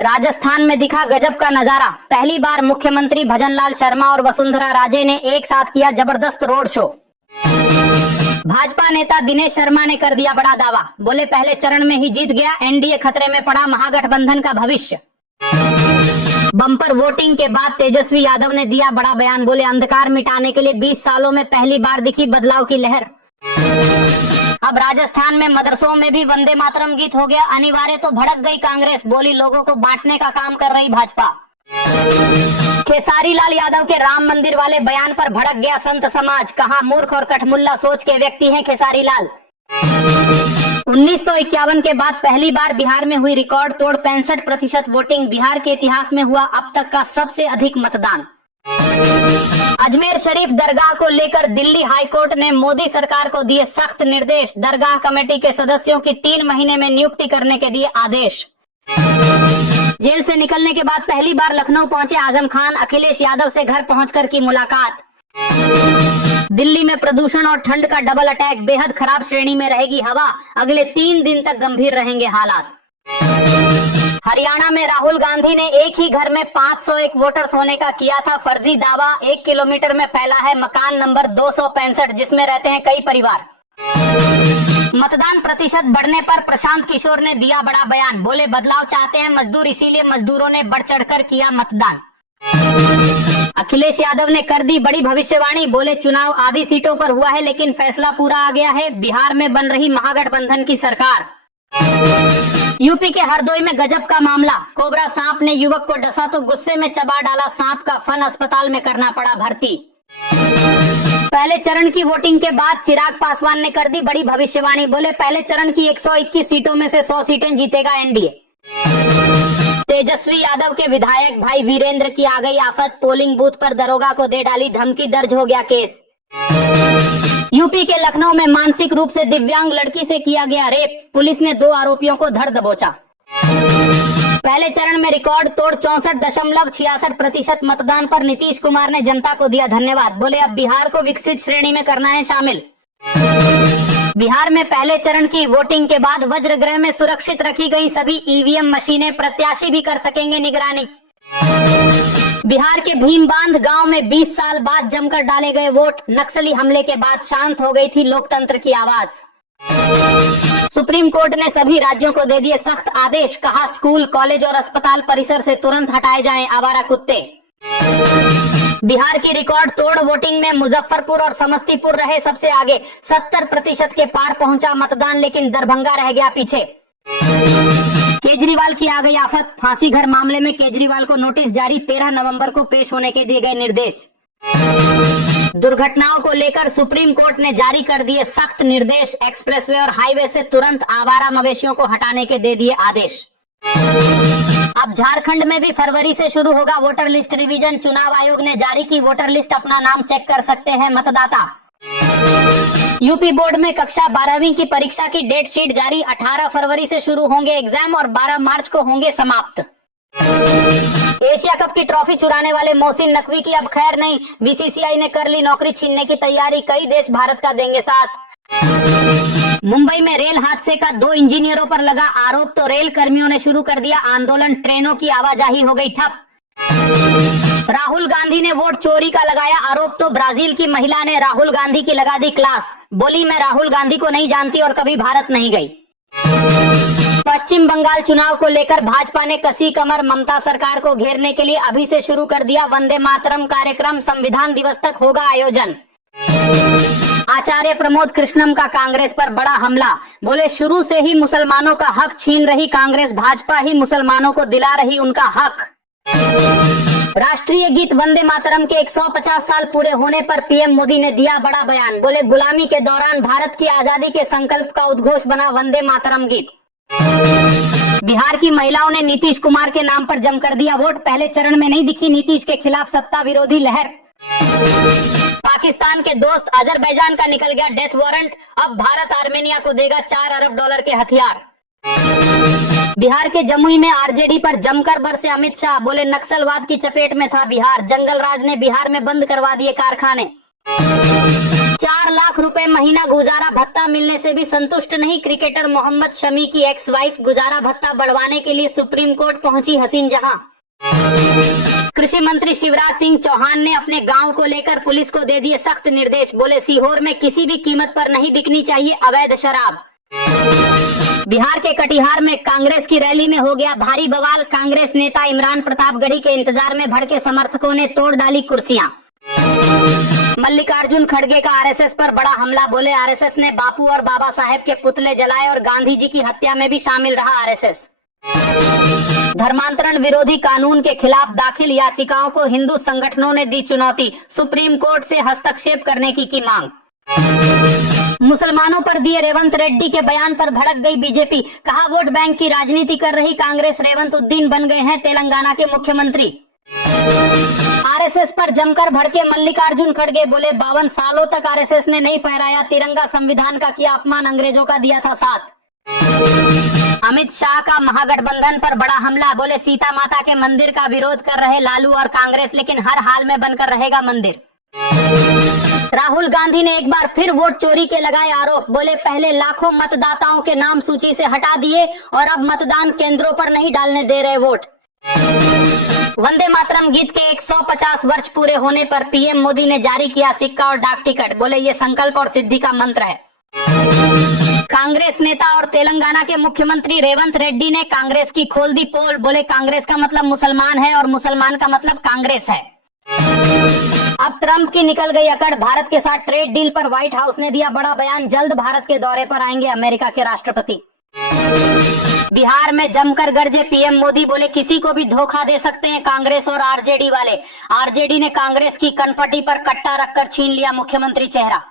राजस्थान में दिखा गजब का नजारा। पहली बार मुख्यमंत्री भजनलाल शर्मा और वसुंधरा राजे ने एक साथ किया जबरदस्त रोड शो। भाजपा नेता दिनेश शर्मा ने कर दिया बड़ा दावा, बोले पहले चरण में ही जीत गया एनडीए, खतरे में पड़ा महागठबंधन का भविष्य। बम्पर वोटिंग के बाद तेजस्वी यादव ने दिया बड़ा बयान, बोले अंधकार मिटाने के लिए 20 सालों में पहली बार दिखी बदलाव की लहर। अब राजस्थान में मदरसों में भी वंदे मातरम गीत हो गया अनिवार्य, तो भड़क गई कांग्रेस, बोली लोगों को बांटने का काम कर रही भाजपा। खेसारी लाल यादव के राम मंदिर वाले बयान पर भड़क गया संत समाज, कहा मूर्ख और कठमुल्ला सोच के व्यक्ति हैं खेसारी लाल। 1951 के बाद पहली बार बिहार में हुई रिकॉर्ड तोड़ 65% वोटिंग, बिहार के इतिहास में हुआ अब तक का सबसे अधिक मतदान। अजमेर शरीफ दरगाह को लेकर दिल्ली हाईकोर्ट ने मोदी सरकार को दिए सख्त निर्देश, दरगाह कमेटी के सदस्यों की 3 महीने में नियुक्ति करने के दिए आदेश। जेल से निकलने के बाद पहली बार लखनऊ पहुंचे आजम खान, अखिलेश यादव से घर पहुंचकर की मुलाकात। दिल्ली में प्रदूषण और ठंड का डबल अटैक, बेहद खराब श्रेणी में रहेगी हवा, अगले 3 दिन तक गंभीर रहेंगे हालात। हरियाणा में राहुल गांधी ने एक ही घर में 501 वोटर्स होने का किया था फर्जी दावा, 1 किलोमीटर में फैला है मकान नंबर 265 जिसमें रहते हैं कई परिवार। मतदान प्रतिशत बढ़ने पर प्रशांत किशोर ने दिया बड़ा बयान, बोले बदलाव चाहते हैं मजदूर, इसीलिए मजदूरों ने बढ़ चढ़कर किया मतदान। अखिलेश यादव ने कर दी बड़ी भविष्यवाणी, बोले चुनाव आधी सीटों पर हुआ है लेकिन फैसला पूरा आ गया है, बिहार में बन रही महागठबंधन की सरकार। यूपी के हरदोई में गजब का मामला, कोबरा सांप ने युवक को डसा तो गुस्से में चबा डाला सांप का फन, अस्पताल में करना पड़ा भर्ती। पहले चरण की वोटिंग के बाद चिराग पासवान ने कर दी बड़ी भविष्यवाणी, बोले पहले चरण की 121 सीटों में से 100 सीटें जीतेगा एनडीए। तेजस्वी यादव के विधायक भाई वीरेंद्र की आ गई आफत, पोलिंग बूथ पर दरोगा को दे डाली धमकी, दर्ज हो गया केस। यूपी के लखनऊ में मानसिक रूप से दिव्यांग लड़की से किया गया रेप, पुलिस ने 2 आरोपियों को धर दबोचा। पहले चरण में रिकॉर्ड तोड़ 64.66% मतदान पर नीतीश कुमार ने जनता को दिया धन्यवाद, बोले अब बिहार को विकसित श्रेणी में करना है शामिल। बिहार में पहले चरण की वोटिंग के बाद वज्रगृह में सुरक्षित रखी गई सभी ईवीएम मशीनें, प्रत्याशी भी कर सकेंगे निगरानी। बिहार के भीमबांध गांव में 20 साल बाद जमकर डाले गए वोट, नक्सली हमले के बाद शांत हो गई थी लोकतंत्र की आवाज। सुप्रीम कोर्ट ने सभी राज्यों को दे दिए सख्त आदेश, कहा स्कूल, कॉलेज और अस्पताल परिसर से तुरंत हटाए जाएं आवारा कुत्ते। बिहार की रिकॉर्ड तोड़ वोटिंग में मुजफ्फरपुर और समस्तीपुर रहे सबसे आगे, 70% के पार पहुंचा मतदान, लेकिन दरभंगा रह गया पीछे। केजरीवाल की आ गई आफत, फांसी घर मामले में केजरीवाल को नोटिस जारी, 13 नवंबर को पेश होने के दिए गए निर्देश। दुर्घटनाओं को लेकर सुप्रीम कोर्ट ने जारी कर दिए सख्त निर्देश, एक्सप्रेसवे और हाईवे से तुरंत आवारा मवेशियों को हटाने के दे दिए आदेश। अब झारखंड में भी फरवरी से शुरू होगा वोटर लिस्ट रिवीजन, चुनाव आयोग ने जारी की वोटर लिस्ट, अपना नाम चेक कर सकते हैं मतदाता। यूपी बोर्ड में कक्षा 12वीं की परीक्षा की डेट शीट जारी, 18 फरवरी से शुरू होंगे एग्जाम और 12 मार्च को होंगे समाप्त। एशिया कप की ट्रॉफी चुराने वाले मोहसिन नकवी की अब खैर नहीं, बीसीसीआई ने कर ली नौकरी छीनने की तैयारी, कई देश भारत का देंगे साथ। मुंबई में रेल हादसे का 2 इंजीनियरों पर लगा आरोप, तो रेल कर्मियों ने शुरू कर दिया आंदोलन, ट्रेनों की आवाजाही हो गई ठप। राहुल गांधी ने वोट चोरी का लगाया आरोप, तो ब्राजील की महिला ने राहुल गांधी की लगा दी क्लास, बोली मैं राहुल गांधी को नहीं जानती और कभी भारत नहीं गई। पश्चिम बंगाल चुनाव को लेकर भाजपा ने कसी कमर, ममता सरकार को घेरने के लिए अभी से शुरू कर दिया वंदे मातरम कार्यक्रम, संविधान दिवस तक होगा आयोजन। आचार्य प्रमोद कृष्णम का कांग्रेस पर बड़ा हमला, बोले शुरू से ही मुसलमानों का हक छीन रही कांग्रेस, भाजपा ही मुसलमानों को दिला रही उनका हक। राष्ट्रीय गीत वंदे मातरम के 150 साल पूरे होने पर पीएम मोदी ने दिया बड़ा बयान, बोले गुलामी के दौरान भारत की आजादी के संकल्प का उद्घोष बना वंदे मातरम गीत। बिहार की महिलाओं ने नीतीश कुमार के नाम पर जमकर दिया वोट, पहले चरण में नहीं दिखी नीतीश के खिलाफ सत्ता विरोधी लहर। पाकिस्तान के दोस्त अजरबैजान का निकल गया डेथ वारंट, अब भारत आर्मेनिया को देगा $4 अरब के हथियार। बिहार के जमुई में आरजेडी पर जमकर बरसे अमित शाह, बोले नक्सलवाद की चपेट में था बिहार, जंगल राज ने बिहार में बंद करवा दिए कारखाने। 4 लाख रुपए महीना गुजारा भत्ता मिलने से भी संतुष्ट नहीं क्रिकेटर मोहम्मद शमी की एक्स वाइफ। गुजारा भत्ता बढ़वाने के लिए सुप्रीम कोर्ट पहुंची हसीन जहां। कृषि मंत्री शिवराज सिंह चौहान ने अपने गांव को लेकर पुलिस को दे दिए सख्त निर्देश। बोले सीहोर में किसी भी कीमत पर नहीं बिकनी चाहिए अवैध शराब। बिहार के कटिहार में कांग्रेस की रैली में हो गया भारी बवाल। कांग्रेस नेता इमरान प्रतापगढ़ी के इंतजार में भड़के समर्थकों ने तोड़ डाली कुर्सियां। मल्लिकार्जुन खड़गे का आरएसएस पर बड़ा हमला। बोले आरएसएस ने बापू और बाबा साहेब के पुतले जलाए और गांधी जी की हत्या में भी शामिल रहा आरएसएस। धर्मांतरण विरोधी कानून के खिलाफ दाखिल याचिकाओं को हिंदू संगठनों ने दी चुनौती। सुप्रीम कोर्ट से हस्तक्षेप करने की मांग। मुसलमानों पर दिए रेवंत रेड्डी के बयान पर भड़क गई बीजेपी। कहा वोट बैंक की राजनीति कर रही कांग्रेस रेवंत उद्दीन बन गए हैं तेलंगाना के मुख्यमंत्री। आरएसएस पर जमकर भड़के मल्लिकार्जुन खड़गे। बोले 52 सालों तक आरएसएस ने नहीं फहराया तिरंगा, संविधान का किया अपमान, अंग्रेजों का दिया था साथ। अमित शाह का महागठबंधन पर बड़ा हमला। बोले सीता माता के मंदिर का विरोध कर रहे लालू और कांग्रेस, लेकिन हर हाल में बनकर रहेगा मंदिर। राहुल गांधी ने एक बार फिर वोट चोरी के लगाए आरोप। बोले पहले लाखों मतदाताओं के नाम सूची से हटा दिए और अब मतदान केंद्रों पर नहीं डालने दे रहे वोट। वंदे मातरम गीत के 150 वर्ष पूरे होने पर पीएम मोदी ने जारी किया सिक्का और डाक टिकट। बोले ये संकल्प और सिद्धि का मंत्र है। कांग्रेस नेता और तेलंगाना के मुख्यमंत्री रेवंत रेड्डी ने कांग्रेस की खोल दी पोल। बोले कांग्रेस का मतलब मुसलमान है और मुसलमान का मतलब कांग्रेस है। अब ट्रंप की निकल गई अकड़। भारत के साथ ट्रेड डील पर व्हाइट हाउस ने दिया बड़ा बयान। जल्द भारत के दौरे पर आएंगे अमेरिका के राष्ट्रपति। बिहार में जमकर गरजे पीएम मोदी। बोले किसी को भी धोखा दे सकते हैं कांग्रेस और आरजेडी वाले। आरजेडी ने कांग्रेस की कनपटी पर कट्टा रखकर छीन लिया मुख्यमंत्री चेहरा।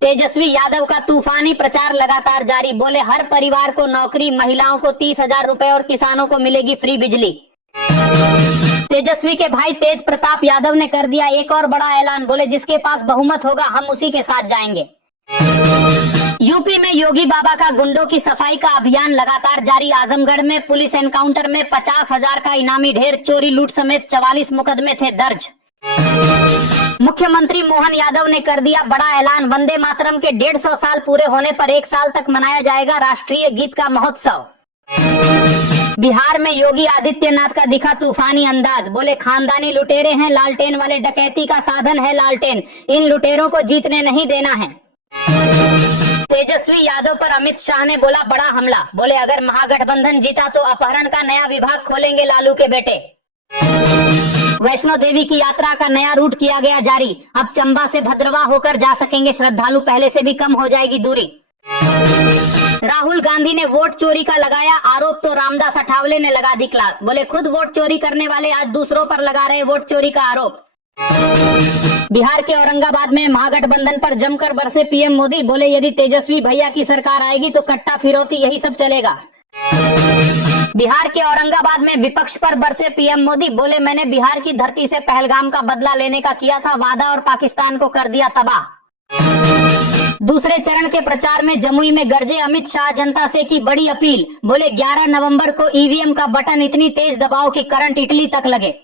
तेजस्वी यादव का तूफानी प्रचार लगातार जारी। बोले हर परिवार को नौकरी, महिलाओं को 30,000 रुपए और किसानों को मिलेगी फ्री बिजली। तेजस्वी के भाई तेज प्रताप यादव ने कर दिया एक और बड़ा ऐलान। बोले जिसके पास बहुमत होगा हम उसी के साथ जाएंगे। यूपी में योगी बाबा का गुंडों की सफाई का अभियान लगातार जारी। आजमगढ़ में पुलिस एनकाउंटर में 50,000 का इनामी ढेर। चोरी लूट समेत 44 मुकदमे थे दर्ज। मुख्यमंत्री मोहन यादव ने कर दिया बड़ा ऐलान। वंदे मातरम के 150 साल पूरे होने पर 1 साल तक मनाया जाएगा राष्ट्रीय गीत का महोत्सव। बिहार में योगी आदित्यनाथ का दिखा तूफानी अंदाज। बोले खानदानी लुटेरे हैं लालटेन वाले, डकैती का साधन है लालटेन, इन लुटेरों को जीतने नहीं देना है। तेजस्वी यादव पर अमित शाह ने बोला बड़ा हमला। बोले अगर महागठबंधन जीता तो अपहरण का नया विभाग खोलेंगे लालू के बेटे। वैष्णो देवी की यात्रा का नया रूट किया गया जारी। अब चंबा से भद्रवा होकर जा सकेंगे श्रद्धालु, पहले से भी कम हो जाएगी दूरी। राहुल गांधी ने वोट चोरी का लगाया आरोप तो रामदास अठावले ने लगा दी क्लास। बोले खुद वोट चोरी करने वाले आज दूसरों पर लगा रहे वोट चोरी का आरोप। बिहार के औरंगाबाद में महागठबंधन पर जमकर बरसे पीएम मोदी। बोले यदि तेजस्वी भैया की सरकार आएगी तो कट्टा फिरौती यही सब चलेगा। बिहार के औरंगाबाद में विपक्ष पर बरसे पीएम मोदी। बोले मैंने बिहार की धरती से पहलगाम का बदला लेने का किया था वादा और पाकिस्तान को कर दिया तबाह। दूसरे चरण के प्रचार में जमुई में गरजे अमित शाह, जनता से की बड़ी अपील। बोले 11 नवंबर को ईवीएम का बटन इतनी तेज दबाओ कि करंट इटली तक लगे।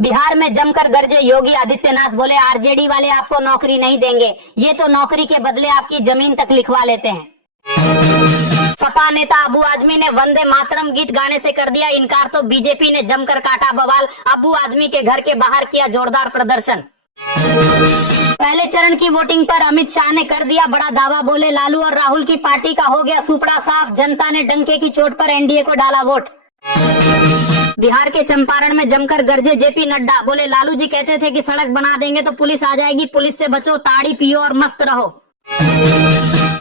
बिहार में जमकर गरजे योगी आदित्यनाथ। बोले आरजेडी वाले आपको नौकरी नहीं देंगे, ये तो नौकरी के बदले आपकी जमीन तक लिखवा लेते हैं। सपा नेता अबू आजमी ने वंदे मातरम गीत गाने से कर दिया इनकार तो बीजेपी ने जमकर काटा बवाल। अबू आजमी के घर के बाहर किया जोरदार प्रदर्शन। पहले चरण की वोटिंग पर अमित शाह ने कर दिया बड़ा दावा। बोले लालू और राहुल की पार्टी का हो गया सुपड़ा साफ, जनता ने डंके की चोट पर एनडीए को डाला वोट। बिहार के चंपारण में जमकर गरजे जेपी नड्डा। बोले लालू जी कहते थे कि सड़क बना देंगे तो पुलिस आ जाएगी, पुलिस से बचो, ताड़ी पियो और मस्त रहो।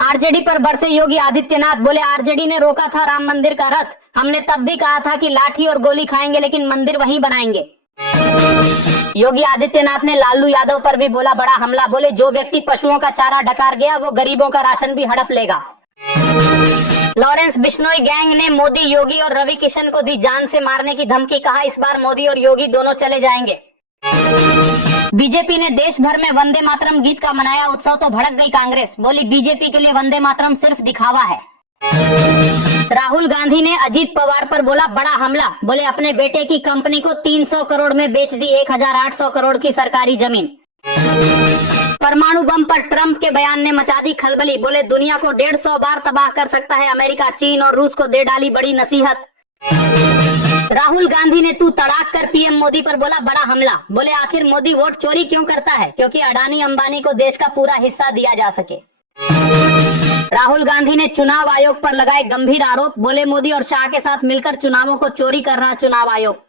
आरजेडी पर बरसे योगी आदित्यनाथ। बोले आरजेडी ने रोका था राम मंदिर का रथ, हमने तब भी कहा था कि लाठी और गोली खाएंगे लेकिन मंदिर वहीं बनाएंगे। योगी आदित्यनाथ ने लालू यादव पर भी बोला बड़ा हमला। बोले जो व्यक्ति पशुओं का चारा डकार गया वो गरीबों का राशन भी हड़प लेगा। लॉरेंस बिश्नोई गैंग ने मोदी, योगी और रवि किशन को दी जान से मारने की धमकी। कहा इस बार मोदी और योगी दोनों चले जाएंगे। बीजेपी ने देश भर में वंदे मातरम गीत का मनाया उत्सव तो भड़क गई कांग्रेस। बोली बीजेपी के लिए वंदे मातरम सिर्फ दिखावा है। राहुल गांधी ने अजीत पवार पर बोला बड़ा हमला। बोले अपने बेटे की कंपनी को 300 करोड़ में बेच दी 1800 करोड़ की सरकारी जमीन। परमाणु बम पर ट्रंप के बयान ने मचा दी खलबली। बोले दुनिया को 150 बार तबाह कर सकता है अमेरिका। चीन और रूस को दे डाली बड़ी नसीहत। राहुल गांधी ने तू तड़ाक कर पीएम मोदी पर बोला बड़ा हमला। बोले आखिर मोदी वोट चोरी क्यों करता है? क्योंकि अडानी अंबानी को देश का पूरा हिस्सा दिया जा सके। राहुल गांधी ने चुनाव आयोग पर लगाए गंभीर आरोप। बोले मोदी और शाह के साथ मिलकर चुनावों को चोरी कर रहा चुनाव आयोग।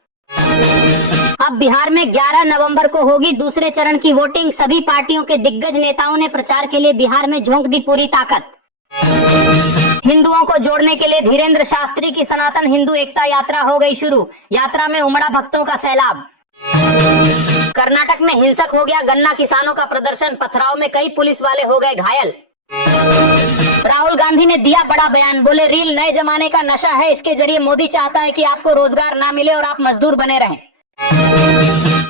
अब बिहार में 11 नवंबर को होगी दूसरे चरण की वोटिंग। सभी पार्टियों के दिग्गज नेताओं ने प्रचार के लिए बिहार में झोंक दी पूरी ताकत। हिंदुओं को जोड़ने के लिए धीरेन्द्र शास्त्री की सनातन हिंदू एकता यात्रा हो गई शुरू। यात्रा में उमड़ा भक्तों का सैलाब। कर्नाटक में हिंसक हो गया गन्ना किसानों का प्रदर्शन। पथराव में कई पुलिस वाले हो गए घायल। राहुल गांधी ने दिया बड़ा बयान। बोले रील नए जमाने का नशा है। इसके जरिए मोदी चाहता है कि आपको रोजगार ना मिले और आप मजदूर बने रहें।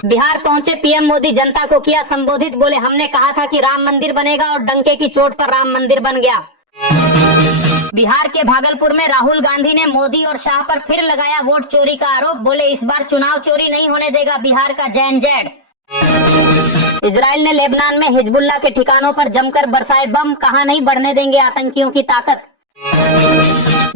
बिहार पहुंचे पीएम मोदी, जनता को किया संबोधित। बोले हमने कहा था कि राम मंदिर बनेगा और डंके की चोट पर राम मंदिर बन गया। बिहार के भागलपुर में राहुल गांधी ने मोदी और शाह पर फिर लगाया वोट चोरी का आरोप। बोले इस बार चुनाव चोरी नहीं होने देगा बिहार का जैन-जेड। इजराइल ने लेबनान में हिजबुल्लाह के ठिकानों पर जमकर बरसाए बम। कहा नहीं बढ़ने देंगे आतंकियों की ताकत।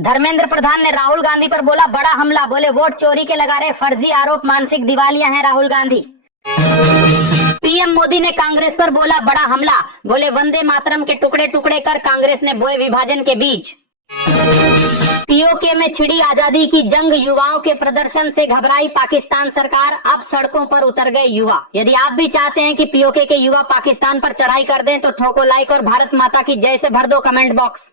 धर्मेंद्र प्रधान ने राहुल गांधी पर बोला बड़ा हमला। बोले वोट चोरी के लगा रहे फर्जी आरोप, मानसिक दिवालिया हैं राहुल गांधी। पीएम मोदी ने कांग्रेस पर बोला बड़ा हमला। बोले वंदे मातरम के टुकड़े टुकड़े कर कांग्रेस ने बोए विभाजन के बीज। पीओके में छिड़ी आजादी की जंग। युवाओं के प्रदर्शन से घबराई पाकिस्तान सरकार। अब सड़कों पर उतर गए युवा। यदि आप भी चाहते हैं कि पीओके के युवा पाकिस्तान पर चढ़ाई कर दें तो ठोको लाइक और भारत माता की जय से भर दो कमेंट बॉक्स।